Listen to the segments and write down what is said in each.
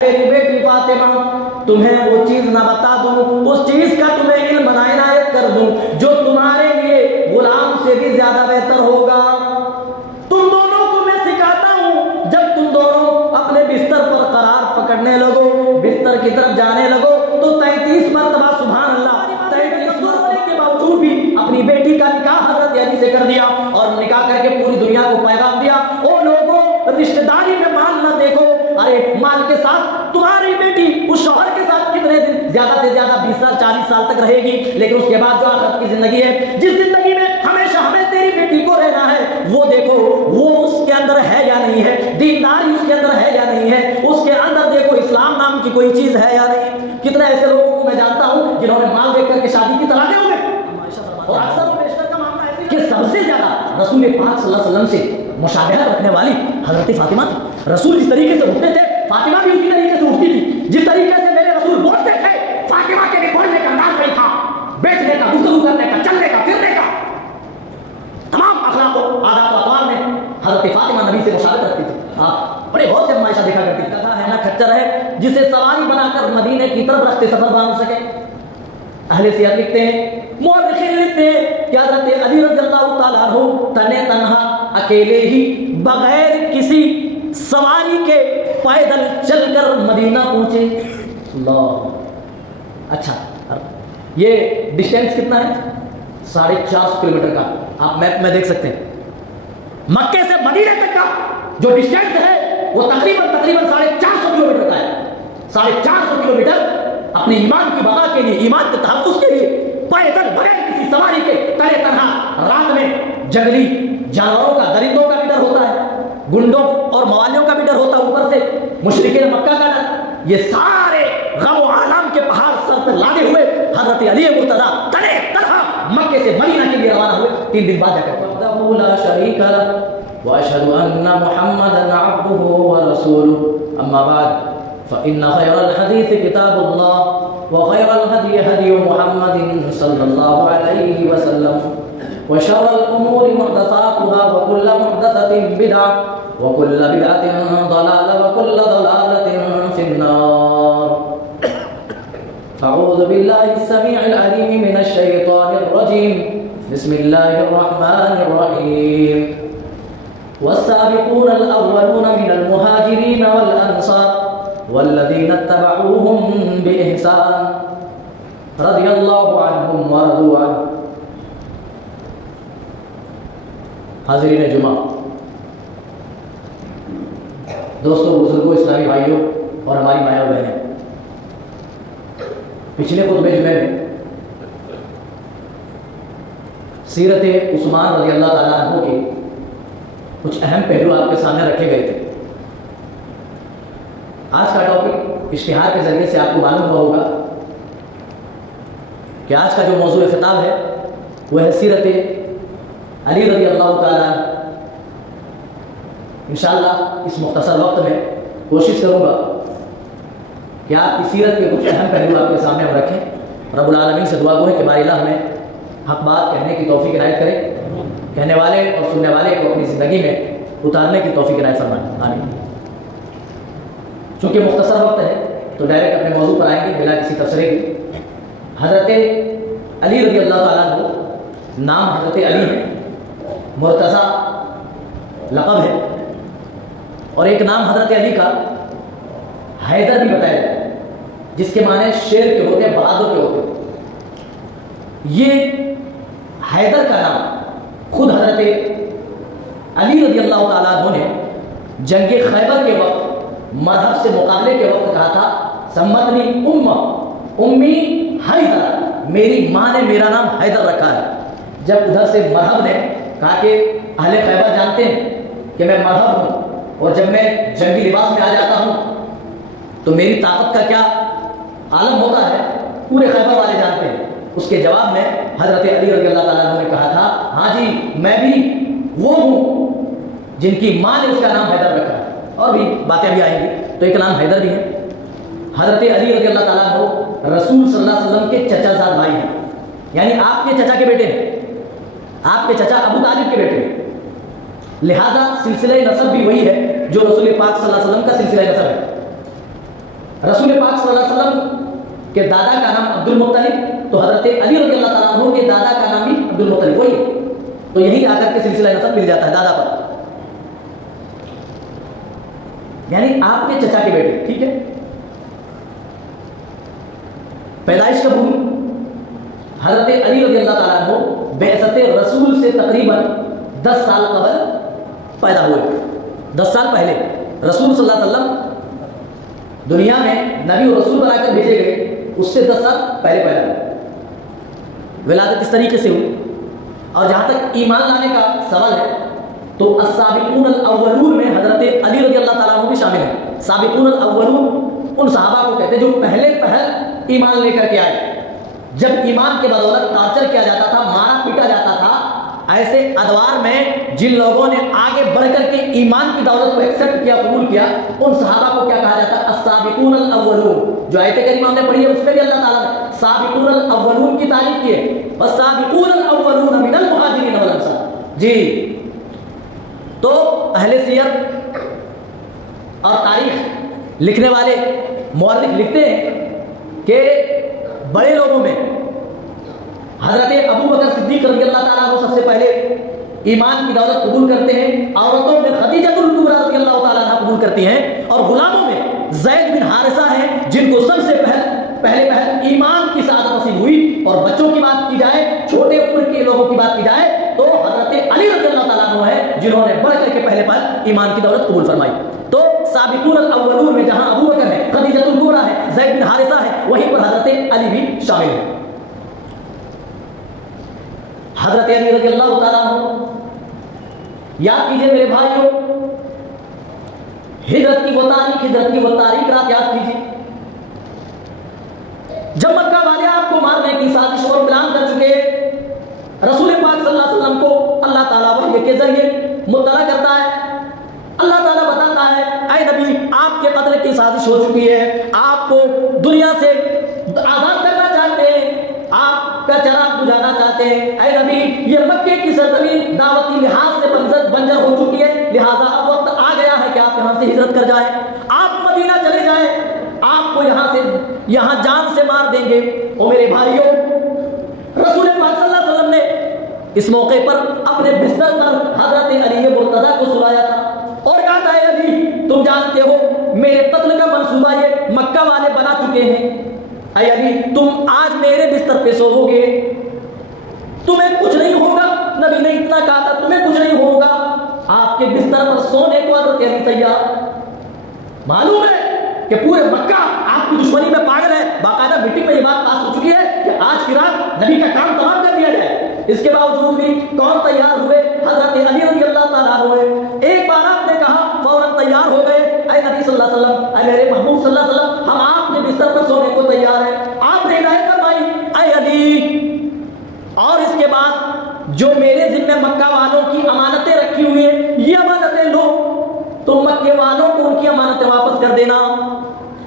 میری بیٹی فاطمہ تمہیں وہ چیز نہ بتا دوں، اس چیز کا تمہیں علم عنایت کر دوں جو تمہارے لیے غلام سے بھی زیادہ بہتر ہوگا۔ تم دونوں کو میں سکھاتا ہوں، جب تم دونوں اپنے بستر پر قرار پکڑنے لگو، بستر کی طرف جانے لگو تو 33 مرتبہ سبحان اللہ 33 مرتبہ کے باوجود بھی اپنی بیٹی کا نکاح حضرت علی سے کر دیا اور نکاح کر کے پوری دنیا کو پیغام دیا، او لوگوں رشتہ داری میں مال نہ دیکھو، ارے مال کے ساتھ تمہاری بیٹی اس شوہر کے ساتھ کتنے دن، زیادہ سے زیادہ 20 سال 40 سال تک رہے گی، لیکن اس کے بعد جو آخرت کی زندگی ہے، جس زندگی میں ہمیشہ ہمیں تیری بیٹی کو رہنا ہے، وہ دیکھو وہ اس کے اندر ہے یا نہیں ہے، دینداری اس کے اندر ہے یا نہیں ہے، اس کے اندر دیکھو اسلام نام کی کوئی چیز ہے یا نہیں۔ کتنے ایسے لوگوں کو میں جانتا ہوں جنہوں نے مال دیکھ کر کے شادی کی طلاقیں ہو گئے، اور اکثر و بیشتر کا معاملہ ہے کہ سب سے زیادہ رسول پاک صلی اللہ علیہ وسلم سے مشابہت رکھنے والی حضرت فاطمہ تھی۔ رسول جس طریقے سے اٹھتے تھے فاطمہ بھی اسی طریقے سے اٹھتی تھی، جس طریقے سے میرے رسول بولتے تھے فاطمہ کے بھی بولنے کا انداز نہیں تھا، بیٹھنے کا، گفتگو کرنے کا، چلنے کا، پھرنے کا، تمام اخلاق و عادات و اقوال میں حضرت فاطمہ نبی سے مشابہت رکھتی تھی۔ بڑے غور سے عائشہ دیکھا کرتی تھی، کہا ہے نا کھچر ہے جسے سواری بنا کر مدینے کی طرف رکھتے سفر باندھ سکے۔ اہل سیرت لکھتے ہیں، مورخین لکھتے ہیں کہ حضرت علی رضی اللہ تعالیٰ عنہ تنے تنہا اکیلے ہی بغیر کسی سواری کے پیدل چل کر مدینہ پہنچے۔ اللہ، اچھا یہ ڈسٹینس کتنا ہے؟ 450 کلومیٹر کا، آپ میپ میں دیکھ سکتے ہیں۔ مکے سے مدینے تک کا جو ڈسٹینس ہے وہ تقریباً 450 کلومیٹر کا ہے۔ 450 کلومیٹر اپنے ایمان کی بقا کے لیے، ایمان کے تحفظ کے لیے پیدل بغیر کسی سواری کے تلے تنہا، رات میں جنگلی جانوروں کا، درندوں کا بھی ڈر ہوتا ہے، گنڈوں اور موالیوں کا بھی ڈر ہوتا ہے، اوپر سے مشرکین مکہ کا ڈر، یہ سارے غم و آلام کے پہاڑ سر پر لادے ہوئے حضرت علی مرتضیٰ تلے تنہا مکے سے مدینہ کے لیے روانہ ہوئے۔ 3 دن بعد جا کر وحدہ لا شریک لہ واشہد ان محمدا عبدہ ورسولہ، اما بعد فإن خير الحديث كتاب الله وخير الهدي هدي محمد صلى الله عليه وسلم وشر الأمور محدثاتها وكل محدثة بدعة وكل بدعة ضلالة وكل ضلالة في النار۔ أعوذ بالله السميع العليم من الشيطان الرجيم، بسم الله الرحمن الرحيم۔ والسابقون الأولون من المهاجرين والأنصار والذين اتبعوهم بإحسان رضي الله عنهم ورضوا عنه۔ حاضرین جمعہ، دوستوں، بزرگوں، اسلامی بھائیوں اور ہماری مائیں اور بہنیں، پچھلے خطبے جمعے میں سیرت عثمان رضی اللہ تعالیٰ عنہ کے کچھ اہم پہلو آپ کے سامنے رکھے گئے تھے۔ آج کا ٹاپک اشتہار کے ذریعے سے آپ کو معلوم ہوا ہوگا کہ آج کا جو موضوع خطاب ہے وہ ہے سیرت علی رضی اللہ تعالیٰ۔ انشاءاللہ اس مختصر وقت میں کوشش کروں گا کہ آپ کی سیرت کے کچھ اہم پہلو آپ کے سامنے ہم رکھیں۔ رب العالمین سے دعا گو ہے کہ باری اللہ ہمیں حق بات کہنے کی توفیق عنایت کرے، کہنے والے اور سننے والے کو اپنی زندگی میں اتارنے کی توفیق عنایت فرمائے، آمین۔ چونکہ مختصر وقت ہے تو ڈائریکٹ اپنے موضوع پر آئیں گے بلا کسی تبصرے کی۔ حضرت علی رضی اللہ تعالیٰ عنہ، نام حضرت علی ہے، مرتضیٰ لقب ہے، اور ایک نام حضرت علی کا حیدر بھی بتایا جاتا ہے، جس کے معنی شیر کے ہوتے ہیں، بہادر کے ہوتے ہیں۔ یہ حیدر کا نام خود حضرت علی رضی اللہ تعالیٰ عنہ نے جنگ خیبر کے وقت مرحب سے مقابلے کے وقت کہا تھا، سمتنی امی حیدر، میری ماں نے میرا نام حیدر رکھا ہے۔ جب ادھر سے مرحب نے کہا کہ اہل خیبر جانتے ہیں کہ میں مرحب ہوں، اور جب میں جنگی لباس میں آ جاتا ہوں تو میری طاقت کا کیا عالم ہوتا ہے، پورے خیبر والے جانتے ہیں۔ اس کے جواب میں حضرت علی رضی اللہ تعالیٰ عنہ نے کہا تھا، ہاں جی میں بھی وہ ہوں جن کی ماں نے اس کا نام حیدر رکھا ہے، اور بھی باتیں بھی آئیں گی، تو ایک نام حیدر بھی ہے۔ حضرت علی رضی اللہ تعالیٰ عنہ رسول صلی اللہ علیہ وسلم کے چچا زاد بھائی ہیں، یعنی آپ کے چچا کے بیٹے ہیں، آپ کے چچا ابو طالب کے بیٹے ہیں، لہذا سلسلہ نسب بھی وہی ہے جو رسول پاک صلی اللہ علیہ وسلم کا سلسلہ نسب ہے۔ रसूल पाक सल्लल्लाहु अलैहि वसल्लम के दादा का नाम अब्दुल मुत्तलिब, तो हजरत अली रज़ी अल्लाह तआला अन्हु के दादा का नाम भी अब्दुल मुत्तलिब वही है। तो यही आकर के सिलसिला नसब मिल जाता है दादा पर, यानी आपके चचा के बेटे, ठीक है। पैदाइश कब हुई? हजरत अली रज़ी अल्लाह तआला अन्हु बेअसत रसूल से तकरीबन 10 साल कबल पैदा हुए। 10 साल पहले रसूल सल्लल्लाहु अलैहि वसल्लम दुनिया में नबी और रसूल बनाकर भेजे गए, उससे 10 साल पहले पैदा हुए। विलादत इस तरीके से हुई। और जहां तक ईमान लाने का सवाल है तो अस्साबिकून अल-अव्वलून में हजरत अली रज़ी अल्लाह तआला अन्हु भी शामिल है। साबिकून अल-अव्वलून उन सहाबा को कहते हैं जो पहले ईमान लेकर के आए। जब ईमान के बदौलत टॉर्चर किया जाता था, मारा पीटा जाता था, ऐसे अदवार में जिन लोगों ने आगे बढ़ करके ईमान की दौलत को एक्सेप्ट किया, कबूल किया, उन सहाबा को क्या कहा जाता है? अस्साबिकून अल-अव्वलून। जो आयत करीमा हमने पढ़ी है उसमें भी अल्लाह ताला ने साबिकून अल-अव्वलून की तारीफ की है, वस्साबिकून अल-अव्वलून मिनल मुहाजिरीन वल अंसार। जी, तो अहले सियर और तारीख लिखने वाले मुअर्रिख लिखते हैं कि बड़े लोगों में हजरत अबू बकर सिद्दीक रज़ी अल्लाह ताला अन्हु सबसे पहले ईमान की दौलत कबूल करते हैं। औरतों में खदीजतुल कुबरा रज़ी अल्लाह ताला अन्हा कबूल करती हैं, और गुलामों में ज़ैद बिन हारिसा हैं जिनको सबसे पहले ईमान की सआदत नसीब हुई। और बच्चों की बात की जाए, छोटे उम्र के लोगों की बात की जाए तो हजरत अली रज़ी अल्लाह ताला अन्हु है जिन्होंने बढ़ करके पहले ईमान की दौलत कबूल फरमाई। तो साबिकून अल-अव्वलून में जहां अबू बकर है, खदीजतुल कुबरा है, ज़ैद बिन हारिसा है, वहीं पर हजरत अली भी शामिल है। हजरत अली रज़ी अल्लाह ताला अन्हु, याद कीजिए मेरे भाइयों, हिजरत की वो तारीख रात याद कीजिए जब मक्का वाले आपको मारने की साजिश और प्लान कर चुके। रसूल पाक सल्लल्लाहु अलैहि वसल्लम को अल्लाह ताला वही के जरिए मुत्तला करता है। अल्लाह ताला बताता है, ऐ नबी आपके कत्ल की साजिश हो चुकी है, आपको दुनिया से आजाद करना चाहते हैं, आपका चराग बुझाना चाहते हैं। ऐ नबी, ये मक्के की सरजमीन दावती लिहाज से बंजर हो चुकी है, लिहाजा अब वक्त आ गया है कि आप यहाँ से हिजरत कर जाएं, आप मदीना चले जाएं, आपको यहाँ जान से मार देंगे। ओ मेरे भाइयों, रसूल पाक सल्लल्लाहु अलैहि वसल्लम ने इस मौके पर अपने बिस्तर पर हजरत अली मुर्तजा को सुलाया था और कहा था, अली तुम जानते हो मेरे कत्ल का मंसूबा ये मक्का वाले बना चुके हैं। ऐ अली, तुम आज मेरे बिस्तर पे सोओगे, तुम्हें कुछ नहीं होगा। नबी ने इतना कहा था, तुम्हें कुछ नहीं होगा। आपके बिस्तर पर सोने को हजरत अली तैयार। मालूम है कि पूरे मक्का आपकी दुश्मनी में पागल है। बाकायदा मीटिंग में ये बात पास हो चुकी है कि आज की रात नबी का काम तमाम कर दिया जाए। इसके बावजूद भी कौन तैयार हुए? हजरत अली रज़ी अल्लाह ताला हुए। एक बार आपने कहा, फौरन तैयार हो गए। ऐ नबी सल्लल्लाहु अलैहि वसल्लम, ऐ मेरे महबूब सल्लल्लाहु अलैहि वसल्लम, हम आपके बिस्तर पर सोने को तैयार हैं। आपने हिदायत फरमाई, ऐ अली, और इसके बाद जो मेरे जिम्मे मक्का वालों की अमानतें रखी हुई हैं, ये अमानतें लो, तो मक्के वालों को उनकी अमानतें वापस कर देना,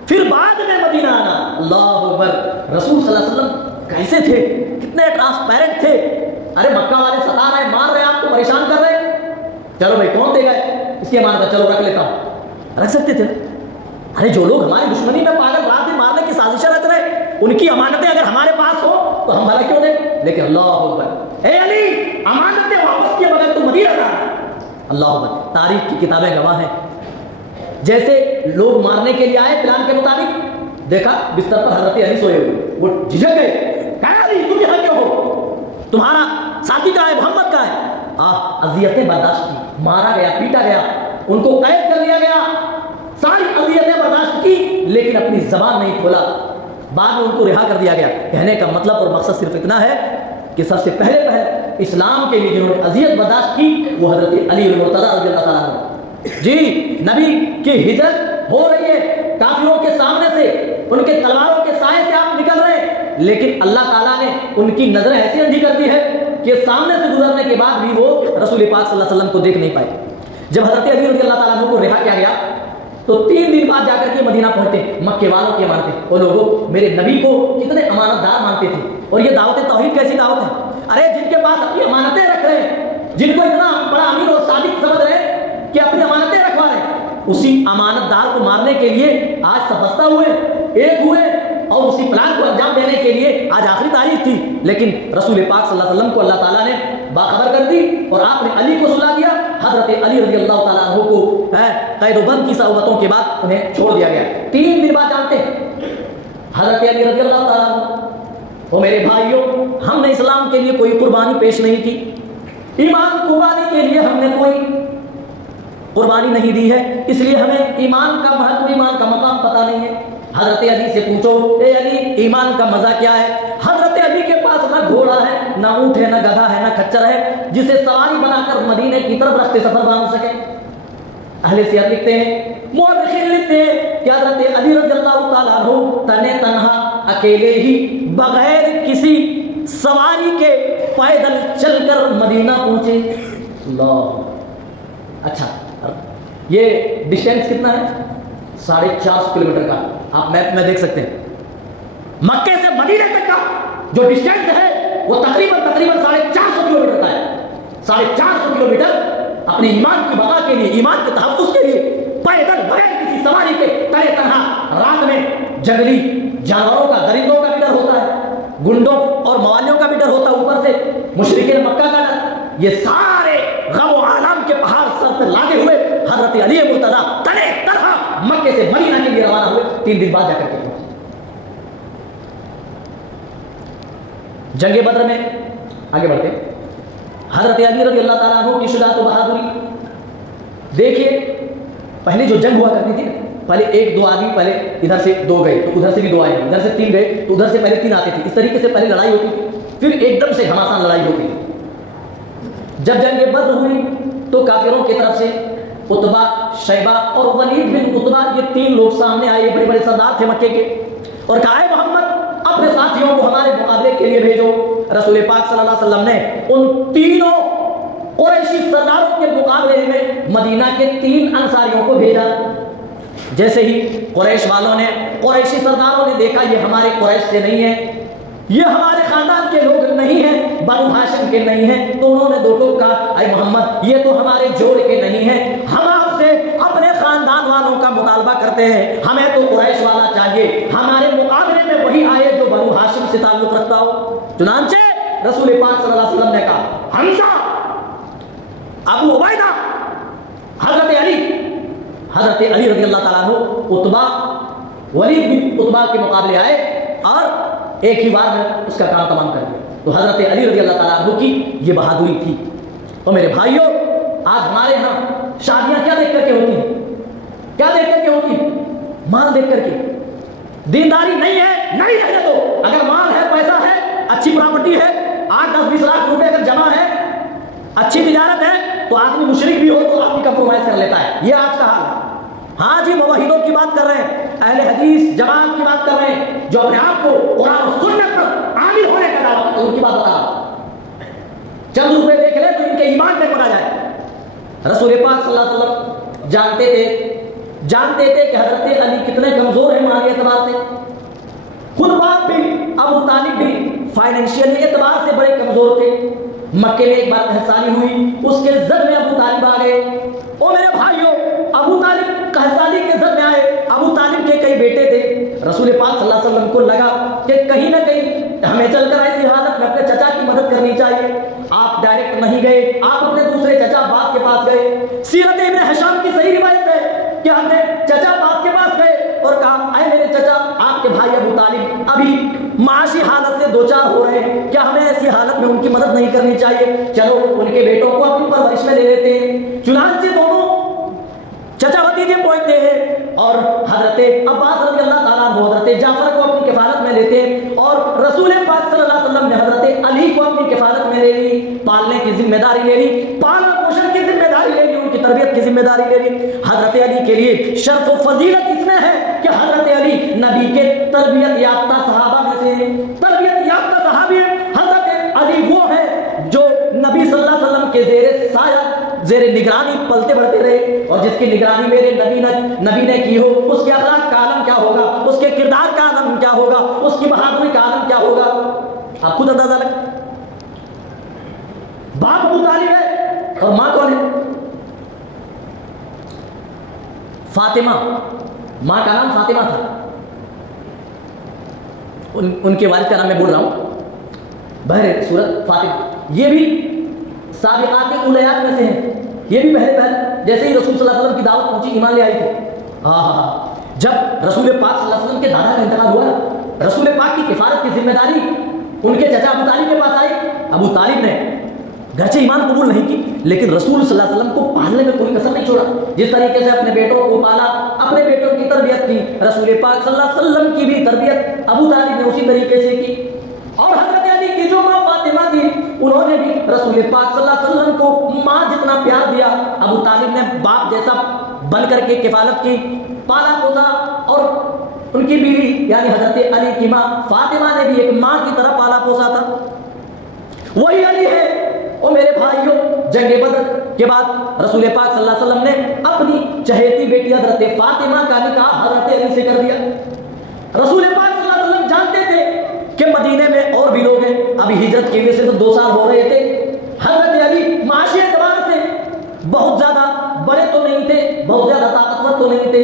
फिर बाद में मदीना आना। अल्लाहु अकबर। रसूल सल्लल्लाहु अलैहि वसल्लम कैसे थे, कितने ट्रांसपेरेंट थे। अरे मक्का वाले सता रहे, मार रहे, आपको परेशान कर रहे, चलो भाई कौन देगा इसकी अमानत, चलो रख लेता हूं। रख सकते थे। अरे जो लोग हमारी दुश्मनी में पागल रात दिन मारने की साजिशें रच रहे, उनकी अमानतें अगर हमारे पास हो तो हम भला क्यों दें? लेकिन अल्लाहु अकबर, ए अली, अमानतें वापस किए बगैर तुम मदीना ना। अल्लाहु अकबर। तारीख की किताबें गवाह हैं, जैसे लोग मारने के लिए आए प्लान के मुताबिक, देखा बिस्तर पर हजरत अली सोए हुए, वो झिझक गए, कहा अली तुम यहाँ क्यों हो, तुम्हारा साथी कहाँ है, मोहम्मद कहाँ है? अजियतें बर्दाश्त की, मारा गया, पीटा गया, उनको कैद कर लिया गया, सारी अजियतें बर्दाश्त की, लेकिन अपनी जबान नहीं खोला। बाद में उनको रिहा कर दिया गया। कहने का मतलब और मकसद सिर्फ इतना है कि सबसे पहले इस्लाम के लिए जिन्होंने अजियत बर्दाश्त की वो हजरत अली मुर्तज़ा रज़ी अल्लाह ताला अन्हु। जी, नबी की हिजरत हो रही है, काफिरों के सामने से, उनके तलवारों के साए से आप निकल रहे हैं, लेकिन अल्लाह ताला ने उनकी नजरें ऐसी अंधी कर दी है कि सामने से गुजरने के बाद भी वो रसूल पाक सल्लल्लाहु अलैहि वसल्लम को देख नहीं पाए। जब हजरत अली रज़ी अल्लाह ताला अन्हु को रिहा किया गया तो 3 दिन बाद जाकर के मदीना पहुंचे। मक्के वालों की अमानतें, वो लोगों मेरे नबी को कितने अमानतदार मानते थे, और ये दावत तौहीद कैसी दावत है? अरे जिनके पास अपनी अमानतें रख रहे हैं, जिनको इतना बड़ा अमीर और सादिक समझ रहे हैं कि अपनी अमानतें रखवा रहे हैं, उसी अमानतदार को मारने के लिए आज सबस्ता हुए। ایک ہوئے اور اسی پلان کو انجام دینے کے لیے آج آخری تاریخ تھی، لیکن رسول پاک صلی اللہ علیہ وسلم کو اللہ تعالیٰ نے باخبر کر دی اور آپ نے علی کو سلا دیا. حضرت علی رضی اللہ تعالیٰ عنہ کو قید و بند کی صحبتوں کے بعد انہیں چھوڑ دیا گیا. 3 دن بعد جانتے ہیں حضرت علی رضی اللہ تعالیٰ عنہ، وہ میرے بھائیوں، ہم نے اسلام کے لیے کوئی قربانی پیش نہیں کی، ایمان قربانی کے لیے ہم نے کوئی قربانی نہیں دی ہے، اس لیے ہمیں ایمان کا مہتو، ایمان کا مقام پتہ نہیں ہے. حضرت علی سے پوچھو، اے علی ایمان کا مزہ کیا ہے؟ حضرت علی کے پاس نہ گھوڑا ہے، نہ اونٹ ہے، نہ گدھا ہے، نہ کھچر ہے جسے سواری بنا کر مدینے کی طرف رخت سفر باندھ سکے. اہل سیرت لکھتے ہیں، مورخین لکھتے ہیں کہ حضرت علی رضی اللہ تعالیٰ عنہ تنے تنہا اکیلے ہی بغیر کسی سواری کے پیدل چل کر مدینہ پہنچے. اللہ، اچھا یہ ڈسٹینس کتنا ہے؟ 450 کلومیٹر کا. آپ میپ میں دیکھ سکتے ہیں مکے سے مدینے تک کا جو ڈسٹینس ہے وہ تقریباً 450 کلومیٹر کا ہے. 450 کلومیٹر اپنے ایمان کی بقا کے لیے، ایمان کے تحفظ کے لیے پیدل بغیر کسی سواری کے تنے تنہا. رات میں جنگلی جانوروں کا، درندوں کا بھی ڈر ہوتا ہے، گنڈوں اور موالیوں کا بھی ڈر ہوتا ہے، اوپر سے مشرکین مکہ کا ڈر. یہ سارے غم و آلام کے پہاڑ سر پر لادے ہوئے حضرت علی مرتضیٰ تنے تنہا مکے سے مدینہ کے لیے روانہ ہوئے. 3 دن بعد جا کر کے پہنچے. جنگ بدر میں آگے بڑھتے، حضرت علی رضی اللہ تعالیٰ عنہ کی شجاعت و بہادری دیکھیے. پہلے جو جنگ ہوا کرتی تھی، پہلے 1-2 آدمی پہلے ادھر سے 2 گئے تو ادھر سے بھی 2 آئے، ادھر سے 3 گئے تو ادھر سے پہلے 3 آتے تھے. اس طریقے سے پہلے لڑائی ہوتی تھی، پھر ایک دم سے گھماسان لڑائی ہوتی تھی. جب جنگ بدر ہوئی تو کافروں کی طرف سے عتبہ، شیبہ اور ولید بن عتبہ، یہ 3 لوگ سامنے آئے، بڑے بڑے سردار تھے مکے کے، اور کہا اے محمد اپنے ساتھیوں کو ہمارے مقابلے کے لیے بھیجو. رسول پاک صلی اللہ علیہ وسلم نے ان 3 قریشی سرداروں کے مقابلے میں مدینہ کے 3 انصاریوں کو بھیجا. جیسے ہی قریش والوں نے، قریشی سرداروں نے دیکھا یہ ہمارے قریش سے نہیں ہے، یہ ہمارے خاندان کے لوگ نہیں ہیں، بنو ہاشم کے نہیں ہیں، تو انہوں نے 2 ٹوک کہا اے محمد یہ تو ہمارے جوڑ کے نہیں ہیں، ہم آپ سے اپنے خاندان والوں کا مطالبہ کرتے ہیں، ہمیں تو قریش والا چاہیے، ہمارے مقابلے میں وہی آئے جو بنو ہاشم سے تعلق رکھتا ہو. چنانچہ رسول پاک صلی اللہ علیہ وسلم نے کہا حمزہ، ابو عبیدہ، حضرت علی رضی اللہ تعالیٰ عنہ عتبہ، ولید بن عتبہ کے مقابلے آئے اور ایک ہی بار میں اس کا کام تمام کر دیا. تو حضرت علی رضی اللہ تعالیٰ عنہ کی یہ بہادری تھی. اور میرے بھائیوں، آج ہمارے ہاں شادیاں کیا دیکھ کر کے ہوتی ہیں؟ کیا دیکھ کر کے ہوتی ہیں؟ مال دیکھ کر کے. دینداری نہیں ہے، نہیں رہنے دو. اگر مال ہے، پیسہ ہے، اچھی پراپرٹی ہے، 8-10-20 لاکھ روپے اگر جمع ہے، اچھی تجارت ہے، تو آدمی مشرک بھی ہو تو آدمی کمپرومائز کر لیتا ہے. یہ آج کا حال ہے. ہاں جی، موحدوں کی بات کر رہے ہیں، اہل حدیث جماعت کی بات کر رہے ہیں، جو اپنے آپ کو قرآن و سنت پر عامل ہونے کا دعویٰ کرتے ہیں، ان کی بات بتا رہا ہوں. چند روپے دیکھ لیں تو ان کے ایمان میں پڑا جائے. رسول پاک صلی اللہ علیہ وسلم جانتے تھے کہ حضرت علی کتنے کمزور ہیں مالی اعتبار سے. خود باپ بھی، ابو طالب بھی فائنینشیل اعتبار سے بڑے کمزور تھے. مکے میں ایک بار قحطی ہوئی، اس کے زد میں ابو طالب آ گئے. او میرے بھائیوں، ابو طالب قحطی کے زد میں آئے. ابو طالب کے کئی بیٹے تھے. رسول پاک صلی اللہ علیہ وسلم کو لگا کہ کہیں نہ کہیں ہمیں چل کر ایسی حالت میں اپنے چچا کی مدد کرنی چاہیے. آپ ڈائریکٹ نہیں گئے، آپ اپنے دوسرے چچا عباس کے پاس گئے. سیرت ابن ہشام کی صحیح روایت ہے کہ ہم نے چچا عباس کے پاس گئے اور کہا اے میرے چچا، آپ کے بھائی ابو طالب ابھی معاشی حالت سے دوچار ہو رہے ہیں، کیا ہمیں ایسی حالت میں ان کی مدد نہیں کرنی چاہیے؟ چلو ان کے بیٹوں کو اپنی پرورش میں لے لیتے ہیں. چنانچہ دونوں چچا بھتیجے پہنچتے ہیں اور حضرت عباس رضی اللہ تعالیٰ عنہ حضرت جعفر کو اپنی کفالت میں لیتے ہیں، اور رسول پاک صلی اللہ علیہ وسلم نے حضرت علی کو اپنی کفالت میں لے لی. پالنے کی ذمہ داری لے لی، پالن پوشن کی ذمہ داری لے لی، ان کی تربیت کی ذمہ داری لے لی. حضرت علی کے لیے شرف و فضیلت اس میں ہے کہ حضرت علی نبی کے تربیت یافتہ صحابہ میں سے تربیت یافتہ صحابی ہیں. حضرت علی وہ ہے جو نبی صلی اللہ علیہ وسلم کے زیر سایہ، زیر نگرانی پلتے بڑھتے رہے، اور جس کی نگرانی میرے نبی نے کی ہو، اس کے اخلاق کا عالم کیا ہوگا، اس کے کردار کا عالم کیا ہوگا، اس کی بہادری کا عالم کیا ہوگا. آپ خود اندازہ لگا. باپ ابو طالب ہے اور ماں کون ہے؟ فاطمہ. ماں کا نام فاطمہ تھا. उनके वालिद का नाम मैं बोल रहा हूँ, बहर सूरत फातिमा, ये भी साबिक़ात उलयात में से है। ये भी पहले जैसे ही रसूल सल्लल्लाहु अलैहि वसल्लम की दावत पहुंची, ईमान ले आई थी। हाँ, जब रसूल पाक सल्लल्लाहु अलैहि वसल्लम के दादा का इंतकाल हुआ, रसूल पाक की किफारत की जिम्मेदारी उनके चचा अबू तालिब के पास आई। अबू तालिब ने गरचे ईमान कबूल नहीं की, लेकिन रसूल सल्लल्लाहु अलैहि वसल्लम को पालने में कोई कसर नहीं छोड़ा। जिस तरीके से अपने बेटों को पाला, अपने बेटों की तरबियत की, रसूल पाक सल्लल्लाहु अलैहि वसल्लम की भी तरबियत अबू तालिब ने उसी तरीके से की। और हजरत अली की जो माँ फातिमा थी, उन्होंने भी रसूल पाक सल्लल्लाहु अलैहि वसल्लम को माँ जितना प्यार दिया, अबू तालिब ने बाप जैसा बन करके किफालत की, पाला पोसा। और उनकी बीवी यानी हजरत अली की माँ फातिमा ने भी एक माँ की तरह पाला पोसा था। वही अली है। और मेरे भाइयों, जंगे बदर के बाद रसूल पाक सल्लल्लाहु अलैहि वसल्लम ने अपनी चहेती बेटी हजरत फातिमा का निकाह हजरत अली से कर दिया। रसूल पाक सल्लल्लाहु अलैहि वसल्लम जानते थे कि मदीने में और भी लोग हैं, अभी हिजरत के लिए सिर्फ 2 साल हो रहे थे। हजरत अली माशी एतबार से बहुत ज्यादा बड़े तो नहीं थे, बहुत ज्यादा ताकतवर तो नहीं थे।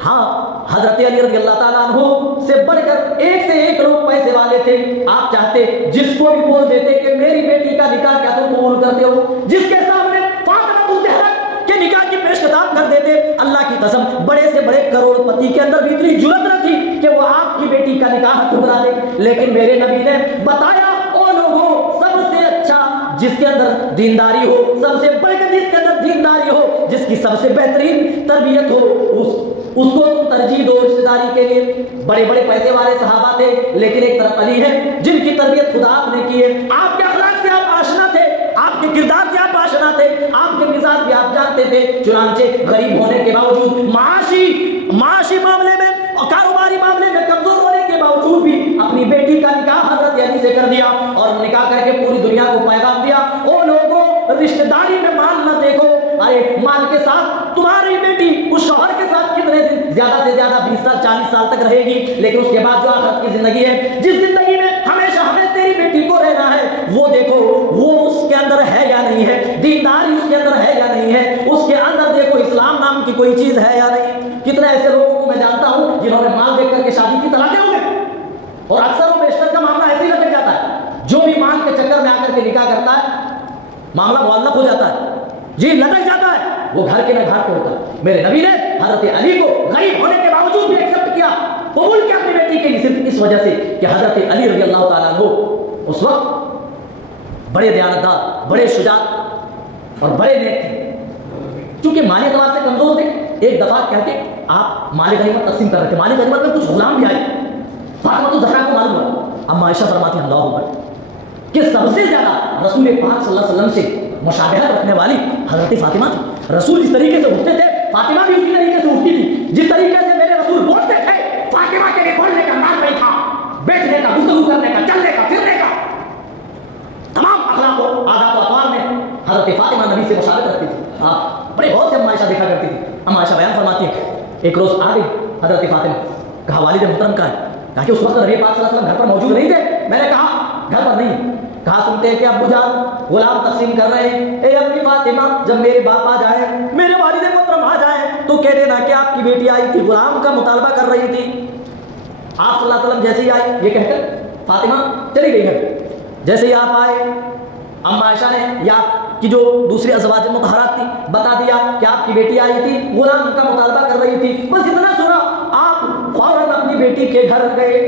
हाँ, हजरत अली रज़ियल्लाहु ताला अन्हु से बढ़कर एक से एक लोग पैसे वाले थे। आप चाहते जिसको भी बोल देते कि मेरी बेटी का निकाह क्या तुम कबूल करते हो, जिसके सामने फातिमा ज़हरा के निकाह की पेशकदम कर देते। अल्लाह की कसम, बड़े से बड़े करोड़पति के अंदर भी इतनी जुर्रत न थी कि वो आपकी बेटी का निकाह ठुकरा दे। लेकिन मेरे नबी ने बताया, ओ लोगों, सबसे अच्छा जिसके अंदर दीनदारी हो, सबसे बढ़कर जिसके अंदर दीनदारी हो, जिसकी सबसे बेहतरीन तरबियत हो, उसको तुम तरजीह दो रिश्तेदारी के लिए। बड़े बड़े पैसे वाले सहाबा थे, लेकिन एक तरफ अली है जिनकी तरबियत खुदा आपने की है। आपके अखलाक से आप आशना थे, आपके किरदार से आप आशना थे, आपके मिजाज भी आप जानते थे। चुनांचे गरीब होने के बावजूद, माशी मामले में और कारोबारी मामले में कमजोर होने के बावजूद भी अपनी बेटी का निकाह हजरत अली से कर दिया और निकाह करके पूरी दुनिया को पैगाम दिया, ओ लोगों, रिश्तेदारी में माल न देखो। अरे माल के साथ तुम्हारी बेटी उस शौहर के साथ कितने दिन, ज्यादा से ज्यादा 20 साल 40 साल तक रहेगी, लेकिन उसके बाद जो आखिरत की जिंदगी है, जिस जिंदगी में हमेशा हमें तेरी बेटी को रहना है, वो देखो वो उसके अंदर है या नहीं है, दीनदारी उसके अंदर है या नहीं है, उसके अंदर देखो इस्लाम नाम की कोई चीज है या नहीं। कितने ऐसे लोगों को मैं जानता हूं जिन्होंने माल देख करके शादी की, तलाक हो गए। और अक्सर वो बेशतर का मामला ऐसे ही लटक जाता है। जो भी माल के चक्कर में आकर के निकाह करता है, मामला मुअल्लक हो जाता है, जी लटक जाता है, वो घर के न घाट पे होता है। मेरे नबी ने हजरत अली को गरीब होने के बावजूद भी एक्सेप्ट किया, कबूल किया अपनी बेटी के लिए, सिर्फ इस वजह से कि हजरत अली रज़ियल्लाहु ताला अन्हु उस वक्त बड़े दयानतदार, बड़े शुजात और बड़े नेक थे। चूंकि माली एतबार से कमजोर थे, एक दफा कहते आप माली गनीमत तकसीम कर रहे थे, माली गनीमत में कुछ गुलाम भी आए, फातिमा तो ज़हरा को मालूम हुआ। अम्मा आयशा फरमाती अल्लाह अकबर कि सबसे ज्यादा रसूल पाक सल्लल्लाहु अलैहि वसल्लम से मुशाबहत रखने वाली हजरत फातिमा थी। रसूल जिस तरीके से उठते थे, फातिमा भी उसी तरीके से उठती थी। जिस तरीके से मेरे रसूल बोलते थे, फातिमा के लिए बोलने का अंदाज नहीं था, बैठने का, गुफ्तगू करने का, चलने का, फिरने का, तमाम अखलाक और आदाब और अक़वाल में हजरत फातिमा नबी से मुशाबहत रखती थी। हाँ, बड़े बहुत से अम्मा आयशा देखा करती थी। अम्मा आयशा बयान फरमाती है, एक रोज आ गई हजरत फातिमा, कहा वालिद मुहतरम का है, कहा कि उस वक्त नबी पाक सल्लल्लाहु अलैहि वसल्लम घर पर मौजूद नहीं थे। मैंने कहा घर पर नहीं, कहा सुनते हैं कि अब्बू जान गुलाम तकसीम कर रहे हैं। ए अम्मी फातिमा, जब मेरे बाप आ जाए, मेरे वालिद मुहतरम आ जाए, तो कह देना कि आपकी बेटी आई थी, गुलाम का मुतालबा कर रही थी। आप सल्लल्लाहु अलैहि वसल्लम जैसे ही आए, ये कहकर फातिमा चली गई घर। जैसे ही आप आए, अम्मा आयशा ने या कि जो दूसरी अज़वाज मुतहरात थी, बता दिया कि आपकी बेटी आई थी, गुलाम का मुतालबा कर रही थी। बस इतना सुना, आप फौरन अपनी बेटी के घर गए।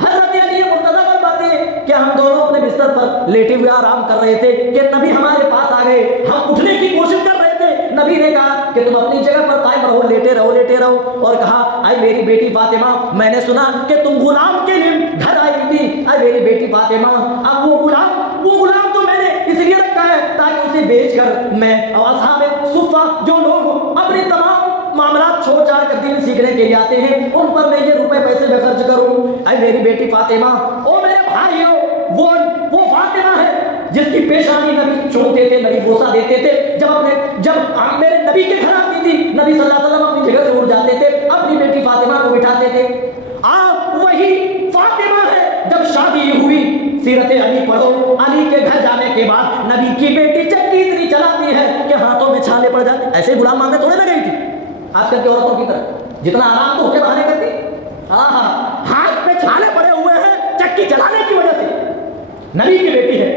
हजरत अली मुर्तज़ा फरमाते हैं कि हम दोनों अपने बिस्तर पर लेटे हुए आराम कर रहे थे कि नबी हमारे पास आ गए। हम उठने की कोशिश कर रहे थे, नबी ने कहा कि तुम अपनी जगह पर कायम रहो, लेटे रहो, लेटे रहो। और कहा, आई मेरी बेटी फातिमा, मैंने सुना कि तुम गुलाम के लिए घर आई थी। आई मेरी बेटी फातिमा, अब वो गुलाम तो मैंने इसलिए रखा है ताकि उसे बेचकर मैं असहाबे सुफ़ा जो लोग अपने तमाम मामलात छोड़ छाड़ कर दीन सीखने के लिए आते हैं, उन पर मैं ये रुपए पैसे में खर्च करूं। आई मेरी बेटी फातिमा, ओ मेरे भाइयों, वो फातिमा है जिसकी पेशानी नबी चूमते थे, नबी बोसा देते थे। जब मेरे नबी के घर आती थी, नबी सल्लल्लाहु अलैहि वसल्लम अपनी जगह से उठ जाते थे, अपनी बेटी फातिमा को बिठाते थे। आप वही फातिमा है जब शादी हुई, सीरत अली पढ़ो, अली के घर जाने के बाद नबी की बेटी चक्की इतनी चलाती है कि हाथों में छाले पड़ जाते। ऐसे गुलाम मांगने थोड़े ना गई थी आजकल की औरतों की तरह, जितना आराम तो होके बहाने करती। हाँ, हाथ में छाले पड़े हुए हैं, नबी की बेटी है,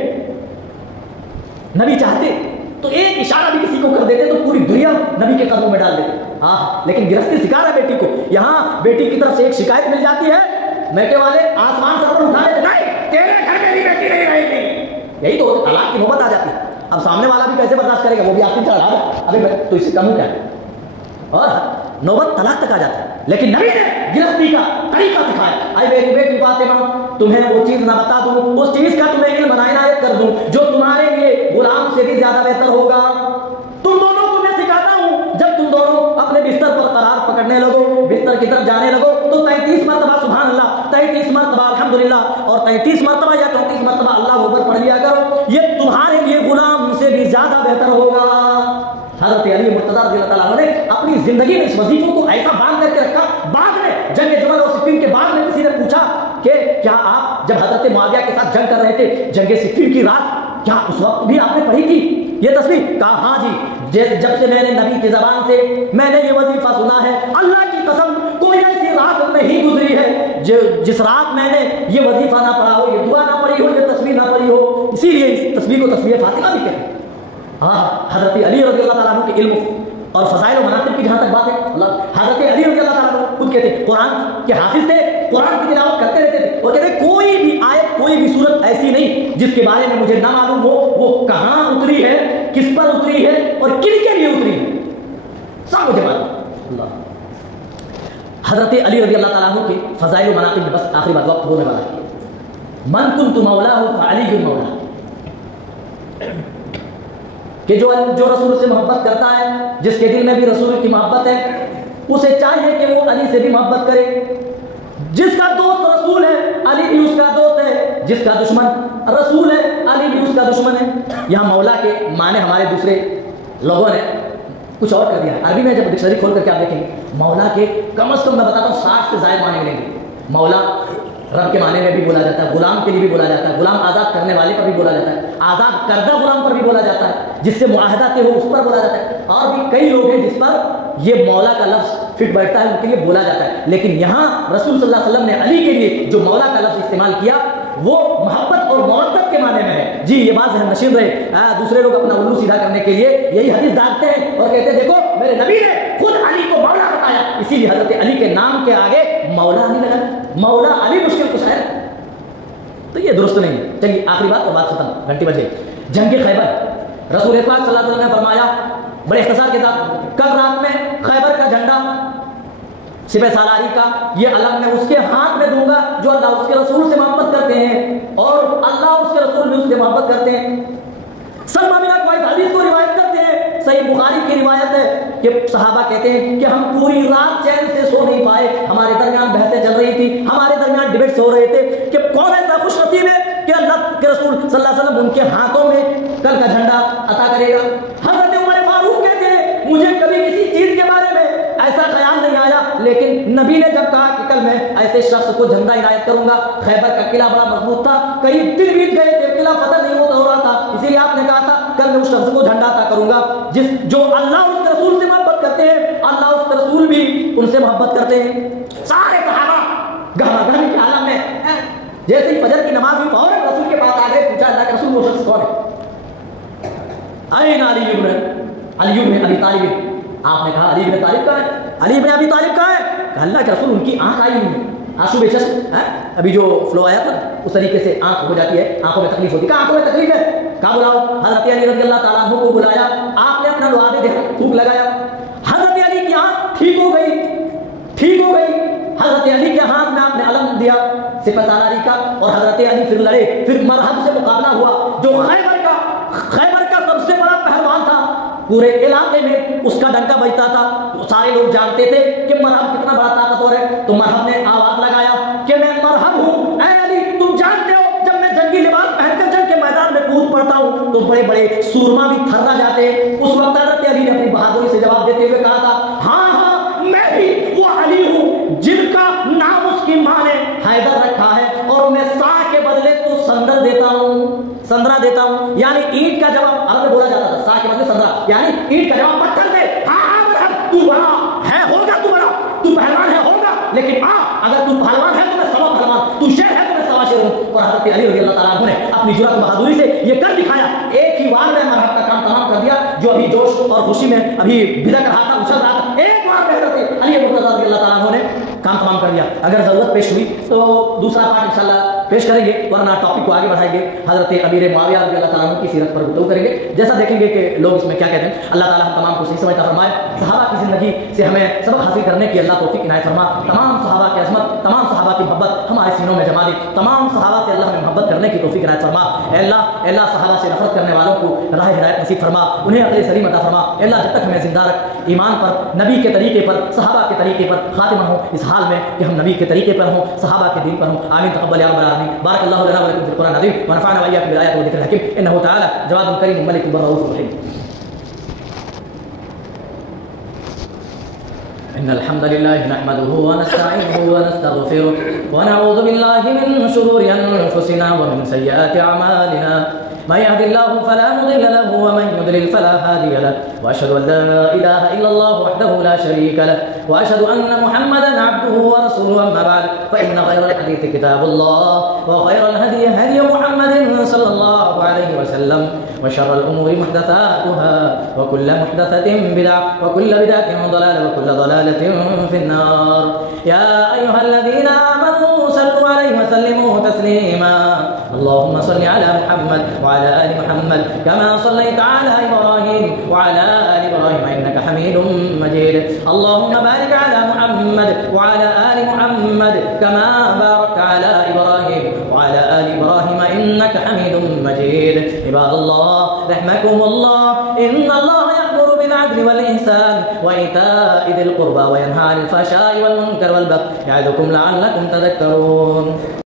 नबी चाहते तो एक इशारा भी किसी को कर देते तो पूरी दुनिया नबी के कदमों में डाल देते। हाँ, लेकिन गिरफ्ती सिखा रहा है बेटी को। यहाँ बेटी की तरफ से एक शिकायत मिल जाती है, मैके वाले आसमान सर पर उठा लेते, नहीं तेरे घर में भी बेटी नहीं रहेगी। यही तो तलाक की नौबत आ जाती है। अब सामने वाला भी कैसे बर्दाश्त करेगा, वो भी आस्तीन चढ़ा रहा है, अबे मैं तो इससे कम हूं क्या, और नौबत तलाक तक आ जाती है। लेकिन नबी ने गिरफ्ती का तरीका सिखाया। आई मेरी बेटी फातिमा, तुम्हें वो चीज ना बता दूं, उस चीज का तुम्हें इल्म इनायत कर दूं जो तुम्हारे लिए गुलाम से भी ज्यादा बेहतर होगा। तुम दोनों को मैं सिखाता हूं, जब तुम दोनों अपने बिस्तर पर करार पकड़ने लगो, बिस्तर की तरफ जाने लगो, तो 33 मरतबा सुभान अल्लाह, 33 मरतबा अल्हम्दुलिल्लाह और 33 मरतबा या 34 मरतबा अल्लाह अकबर पढ़ लिया करो। ये तुम्हारे लिए गुलाम से भी ज्यादा बेहतर होगा। हज़रत अली मुर्तज़ा रज़ियल्लाहु ताला अन्हु ने अपनी जिंदगी में इस वजीफे को ऐसा बांध करके रखा। बाद में जंग जमल और सिफ़ीन के बाद में किसी ने पूछा कि क्या आप जब हज़रत मुआविया के साथ जंग कर रहे थे, जंग सिफ़ीन की रात, क्या उस वक्त भी आपने पढ़ी थी ये तस्वीर? कहा हाँ जी, जब से मैंने नबी की ज़बान से मैंने ये वजीफा सुना है, अल्लाह की कसम कोई ऐसी रात नहीं गुजरी है जिस रात मैंने ये वजीफा ना पढ़ा हो, ये दुआ ना पढ़ी हो, ये तस्वीर ना पढ़ी हो। इसीलिए इस तस्वीर को तस्वीर फातिमा भी कहते हैं। हाँ, हज़रत अली रज़ियल्लाहु ताला अन्हु के इल्म और फ़ज़ाइल व मनाक़िब की जहाँ तक बात है, हज़रत अली रज़ियल्लाहु ताला अन्हु खुद कहते कुरान के हाफिज़ थे, कुरान की तिलावत करते रहते थे और कहते कोई भी आयत, कोई भी सूरत ऐसी नहीं जिसके बारे में मुझे ना मालूम हो वो कहाँ उतरी है, किस पर उतरी है और किसके लिए उतरी है, सब मुझे मालूम। हज़रत अली रज़ियल्लाहु ताला अन्हु के फ़ज़ाइल व मनाक़िब में बस आखिरी बात वक्त होने वाला है। मन कुन्तु मौलाहु फ़अलियुन मौला, कि जो रसूल से मोहब्बत करता है, जिसके दिल में भी रसूल की मोहब्बत है, उसे चाहिए कि वो अली से भी मोहब्बत करे। जिसका दोस्त रसूल है, अली भी उसका दोस्त है, जिसका दुश्मन रसूल है, अली भी उसका दुश्मन है। यहाँ मौला के माने हमारे दूसरे लोगों ने कुछ और कर दिया। अरबी में जब डिक्शनरी खोल करके आप देखेंगे, मौला के कम से कम मैं बताता हूँ 60 से ज़ायद माने मिलेंगे। मौला रब के माने में भी बोला जाता है, गुलाम के लिए भी बोला जाता है, गुलाम आज़ाद करने वाले पर भी बोला जाता है, आज़ाद करदा गुलाम पर भी बोला जाता है, जिससे मुआहदा के हो उस पर बोला जाता है, और भी कई लोग हैं जिस पर ये मौला का लफ्ज़ फिट बैठता है, उनके लिए बोला जाता है। लेकिन यहाँ रसूल सल्लल्लाहु अलैहि वसल्लम ने अली के लिए जो मौला का लफ्ज़ इस्तेमाल किया वो मोहब्बत और मवद्दत के माने में है। जी ये बात ज़हन नशीन रहे। दूसरे लोग अपना उल्लू सीधा करने के लिए यही हदीस डालते हैं और कहते हैं देखो मेरे नबी ने खुद अली को मौला बताया, इसीलिए हज़रत अली के नाम के आगे मौला अली लगा, मौला अली मुश्किल कुछ है, तो ये दुरुस्त नहीं है। चलिए आखिरी बात और बात खत्म, घंटी बजे। जंग खैबर, रसूल पाक सल्लल्लाहु अलैहि वसल्लम ने फरमाया बड़े इख्तिसार के साथ, कल रात में खैबर का झंडा सिपह सालारी का ये अलग मैं उसके हाथ में दूंगा जो अल्लाह उसके रसूल से मोहब्बत करते हैं और अल्लाह उसके रसूल भी उससे मोहब्बत करते हैं। सलमा बिन अकवा हदीस को रिवायत करते हैं, सही बुखारी की रिवायत है कि सहाबा कहते हैं कि हम पूरी रात चैन से सो नहीं पाए, हमारे दरमियान बहसें चल रही थी, हमारे दरमियान डिबेट्स हो रहे थे कि कौन ऐसा खुश नसीब है कि अल्लाह के रसूल सल्लल्लाहु अलैहि वसल्लम उनके हाथों में कल का झंडा अता करेगा। हज़रत उमर फारूक कहते हैं मुझे कभी किसी चीज के बारे में ऐसा ख्याल नहीं आया, लेकिन नबी ने जब कहा कि कल मैं ऐसे शख्स को झंडा इनायत करूंगा, खैबर का किला बड़ा मजबूत था, कई दिन बीत गए थे, किला फतह नहीं हो रहा था, इसीलिए आपने कहा था कल मैं उस शख्स को झंडा अता करूंगा जो अल्लाह उसके रसूल से मोहब्बत करते हैं, अल्लाह उसके रसूल भी उनसे मोहब्बत करते हैं। सारे सहाबा गहमा-गहमी के आलम में जैसे ही फजर की नमाज हुई फौरन रसूल के पास आ गए, पूछा अल्लाह के रसूल वो शख्स कौन है? अयन अली इब्न अबी तालिब। आपने कहा अली इब्न तालिब का है, अली इब्न अबी तालिब का है। अल्लाह के रसूल उनकी आंख आई हुई है, आंसू बेचस्प है, अभी जो फ्लो आया था उस तरीके से आंख हो जाती है, आंखों में तकलीफ होती है। आंखों में तकलीफ है, कहा बुलाओ। हज़रत अली रज़ियल्लाहु ताला अन्हु को बुलाया, आपने अपना लुआबे देखा, थूक लगाया, हज़रत अली की आंख ठीक हो गई, ठीक हो गई। हज़रत अली के हाथ में आपने अलम दिया सिपह सालारी का और हज़रत अली फिर लड़े, फिर मरहब से मुकाबला हुआ। जो खैबर का सबसे बड़ा पहलवान था, पूरे इलाके में उसका डंका बजता था, तो सारे लोग जानते थे कि मरहब कितना बड़ा ताकतवर है। तो मरहब ने आवाज लगाया कि मैं मरहब हूँ, ऐ अली तुम जानते हो जब मैं जंगी लिबास पहनकर जंग के मैदान में कूद पड़ता हूँ तो बड़े बड़े सूरमा भी थर्रा जाते हैं। उस वक्त हज़रत अली ने अपनी बहादुरी से जवाब देते हुए कहा था हाँ हाँ मैं भी वो अली हूँ जिनका नाम उसकी माँ ने हैदर रखा है और मैं शाह के बदले तो संदर देता हूँ, संदरा देता हूँ। यानी ईंट का जवाब अरब में बोला जाता था, शाह के बदले संदरा, यानी ईंट का जवाब पत्थर से। हाँ तू बड़ा है होगा, तू बड़ा, तू पहलवान है होगा, लेकिन अगर तू पहलवान है तो मैं सवा पहलवान, तू शेर है तो मैं सवा शेर हाजिर हूँ। और हज़रत अली रज़ी अल्लाह ताला अन्हु ने अपनी जुर्रत और बहादुरी से ये कर दिखाया, एक ही वार में मरहब का काम तमाम कर दिया। जो अभी जोश और खुशी में अभी भिदक रहा था, उछल रहा था, एक वार में हज़रत अली मुर्तज़ा रज़ी अल्लाह ताला अन्हु ने काम तमाम कर दिया। अगर ज़रूरत पेश हुई तो दूसरा पार्ट इंशाअल्लाह पेश करेंगे, वरना टॉपिक को आगे बढ़ाएंगे। हज़रत अमीर मुआविया रज़ी अल्लाह ताला अन्हु की सीरत पर गुफ्तगू करेंगे, जैसा देखेंगे कि लोग इसमें क्या कहते हैं। अल्लाह ताला हम तमाम को सही समझता फरमाए। सहाबा की ज़िंदगी से हमें सबक हासिल करने की अल्लाह तौफीक इनायत फरमा। तमाम सहाबा की अज़मत, तमाम सहाबा की मोहब्बत हमारे सीनों में जमा दे। तमाम सहाबा से अल्लाह हमें मोहब्बत करने की तौफीक इनायत फरमा। अल्लाह सहाबा से नफरत करने वालों को राह हिदायत नसीब फरमा, उन्हें अक़ल सलीम अता फरमा। अल्लाह जब तक हमें जिंदा रख, ईमान पर, नबी के तरीके पर, सहाबा के तरीके पर खातिमा हो, इस हाल में कि हम नबी के तरीके पर हों, सहाबा के दीन पर हों। आमीन तक़ब्बल या रब्बल आलमीन। बारकल्लाहु लना व लकुम फिल कुरानिल अज़ीम व नफ़अना व इय्याकुम बिल आयाति व ज़िक्रिल हकीम। इन्नहु तआला जवादुन करीमुन मलिकुन रऊफ़ुर रहीम। इन्नल हम्दुलिल्लाहि नहमदुहु व नस्तईनुहु व नस्तगफिरुह व नऊज़ु बिल्लाहि मिन शुरूरि अनफुसिना व मिन सय्यिआति अमालिना। من يهد الله فلا مضل له ومن يضلل فلا هادي له واشهد ان لا اله الا الله وحده لا شريك له واشهد ان محمدا عبده ورسوله. اما بعد فان خير الحديث كتاب الله وخير الهدي هدي محمد صلى الله عليه وسلم وشر الامور محدثاتها وكل محدثه بدعه وكل بدعه ضلاله وكل ضلاله في النار. يا ايها الذين امنوا صلوا عليه وسلموا تسليما. اللهم صل على محمد وعلى آل محمد كما صليت على إبراهيم وعلى آل إبراهيم إنك حميد مجيد. اللهم بارك على محمد وعلى آل محمد كما باركت على إبراهيم وعلى آل إبراهيم إنك حميد مجيد. عباد الله رحمكم الله، إن الله يأمر بالعدل والإحسان وإيتاء ذي القربى وينهى عن الفحشاء والمنكر والبغي يعظكم لعلكم تذكرون.